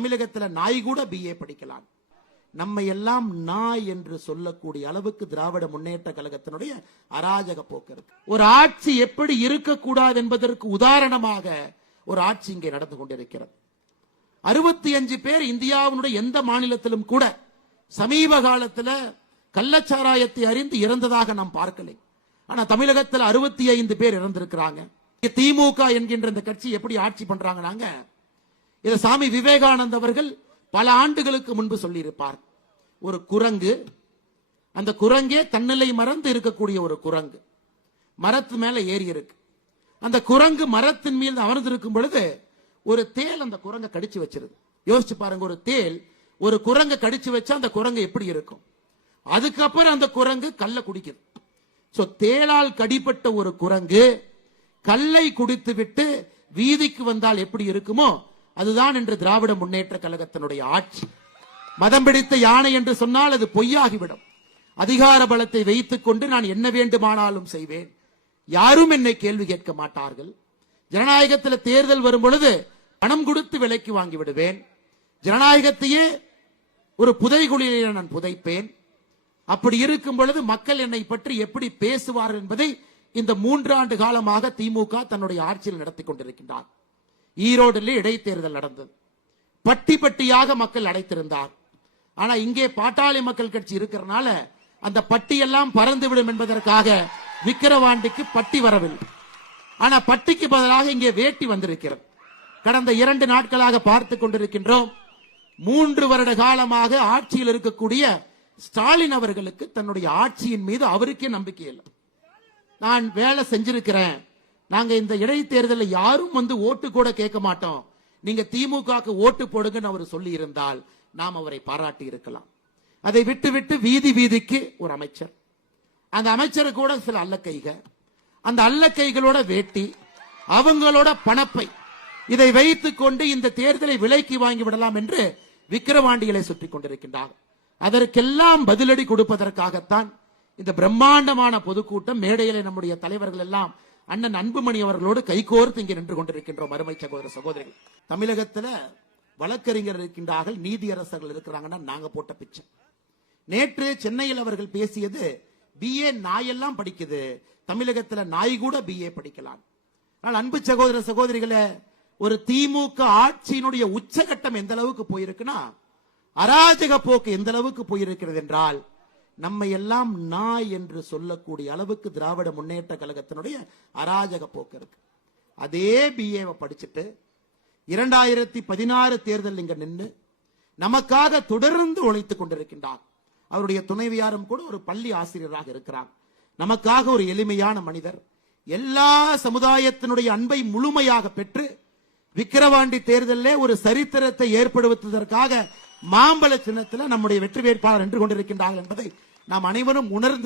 தமிழகத்துல நாய் கூட BA படிக்கலாம். நம்ம எல்லாம் நாய் என்று சொல்லக்கூடிய அளவுக்கு திராவிட முன்னேற்ற கழகத்தினுடைய அராஜக போக்கு இருக்கு. ஒரு ஆட்சி எப்படி இருக்கக்கூடாது என்பதற்கு உதாரணமாக ஒரு ஆட்சி இங்கே நடந்து கொண்டிருக்கிறது. 65 பேர் இந்தியாவினுடைய எந்த மாநிலத்திலும் கூட சமீப காலத்தில் கள்ளச்சாராயத்தை அறிந்து இறந்ததாக நாம் பார்க்கலை. ஆனா தமிழகத்தில் 65 பேர் இறந்திருக்கிறாங்க. திமுக என்கின்ற இந்த கட்சி எப்படி ஆட்சி பண்றாங்க? இத சாமி விவேகானந்த அவர்கள் பல ஆண்டுகளுக்கு முன்பு சொல்லியிருப்பார். ஒரு குரங்கு, அந்த குரங்கே தன்னிலை மறந்து இருக்கக்கூடிய ஒரு குரங்கு மரத்து மேல ஏறி இருக்கு. அந்த குரங்கு மரத்தின் மீது அமர்ந்திருக்கும் பொழுது ஒரு தேல் அந்த குரங்கை கடிச்சு வச்சிருது. யோசிச்சு பாருங்க, ஒரு தேல் ஒரு குரங்கை கடிச்சு வச்சா அந்த குரங்கு எப்படி இருக்கும்? அதுக்கப்புறம் அந்த குரங்கு கல்ல குடிக்குது. சோ தேளால் கடிப்பட்ட ஒரு குரங்கு கல்லை குடித்து விட்டு வீதிக்கு வந்தால் எப்படி இருக்குமோ அதுதான் என்று திராவிட முன்னேற்ற கழகத்தினுடைய ஆட்சி. மதம் பிடித்த யானை என்று சொன்னால் அது பொய்யாகிவிடும். அதிகார பலத்தை வைத்துக் கொண்டு நான் என்ன வேண்டுமானாலும் செய்வேன், யாரும் என்னை கேள்வி கேட்க மாட்டார்கள். ஜனநாயகத்தில் தேர்தல் வரும் பொழுது பணம் கொடுத்து விலைக்கு வாங்கி விடுவேன். ஜனநாயகத்தையே ஒரு புதைகுழியிலே நான் புதைப்பேன். அப்படி இருக்கும் பொழுது மக்கள் என்னை பற்றி எப்படி பேசுவார்கள் என்பதை இந்த 3 ஆண்டு காலமாக திமுக தன்னுடைய ஆட்சியில் நடத்தி கொண்டிருக்கின்றார். ஈரோடில் இடைத்தேர்தல் நடந்தது. பட்டி பட்டியாக மக்கள் அடைத்திருந்தார். ஆனா இங்கே பாட்டாளி மக்கள் கட்சி இருக்கிறனால அந்த பட்டியெல்லாம் பறந்துவிடும் என்பதற்காக விக்கிரவாண்டிக்கு பட்டி வரவில்லை. ஆனா பட்டிக்கு பதிலாக இங்கே வேட்டி வந்திருக்கிறது. கடந்த 2 நாட்களாக பார்த்து கொண்டிருக்கின்றோம். 3 வருட காலமாக ஆட்சியில் இருக்கக்கூடிய ஸ்டாலின் அவர்களுக்கு தன்னுடைய ஆட்சியின் மீது அவருக்கே நம்பிக்கை இல்லை. நான் வேலை செஞ்சிருக்கிறேன், நாங்க இந்த இடைத்தேர்தலில் யாரும் வந்து ஓட்டு கூட கேட்க மாட்டோம், நீங்க திமுகவுக்கு ஓட்டு போடுங்கன்னு அவர் சொல்லி இருந்தால் நாம் அவரை பாராட்டி இருக்கலாம். அதை விட்டு விட்டு வீதி வீதிக்கு ஒரு அமைச்சர், அந்த அமைச்சர் கூட சில அல்லக்கைக, அந்த அல்லக்கைகளோட வேட்டி, அவங்களோட பணப்பை, இதை வைத்துக் கொண்டு இந்த தேர்தலை விலைக்கு வாங்கி விடலாம் என்று விக்கிரவாண்டிகளை சுற்றி கொண்டிருக்கின்றார். அதற்கெல்லாம் பதிலடி கொடுப்பதற்காகத்தான் இந்த பிரம்மாண்டமான பொதுக்கூட்டம். மேடையிலே நம்முடைய தலைவர்கள் எல்லாம் அண்ணன் அன்புமணி அவர்களோடு கைகோர்த்து இங்கே நின்று கொண்டிருக்கின்றோம். அருமை சகோதர சகோதரிகள், தமிழகத்தில் வழக்கறிஞர் இருக்கின்றார்கள், நீதியரசர்கள் இருக்கிறாங்கன்னா நாங்க போட்ட பிச்சை. நேற்று சென்னையில் அவர்கள் பேசியது BA நாயெல்லாம் படிக்குது, தமிழகத்தில் நாய் கூட BA படிக்கலாம். ஆனால் அன்பு சகோதர சகோதரிகளே, ஒரு திமுக ஆட்சியினுடைய உச்சகட்டம் எந்த அளவுக்கு போயிருக்குன்னா, அராஜக போக்கு எந்த அளவுக்கு போயிருக்கிறது என்றால், நம்ம எல்லாம் நாய் என்று சொல்லக்கூடிய அளவுக்கு திராவிட முன்னேற்ற கழகத்தினுடைய அராஜக போக்கு இருக்கு. அதே BA படிச்சுட்டு 2016 தேர்தல் இங்க நின்று நமக்காக தொடர்ந்து உழைத்துக் கொண்டிருக்கின்றார். அவருடைய துணைவியாரும் கூட ஒரு பள்ளி ஆசிரியராக இருக்கிறார். நமக்காக ஒரு எளிமையான மனிதர், எல்லா சமுதாயத்தினுடைய அன்பை முழுமையாக பெற்று விக்கிரவாண்டி தேர்தலில் ஒரு சரித்திரத்தை ஏற்படுத்துவதற்காக மாம்பழ சின்னத்தில் நம்முடைய வெற்றி வேட்பாளர் நின்று கொண்டிருக்கின்றார்கள் என்பதை நாம் அனைவரும் உணர்ந்து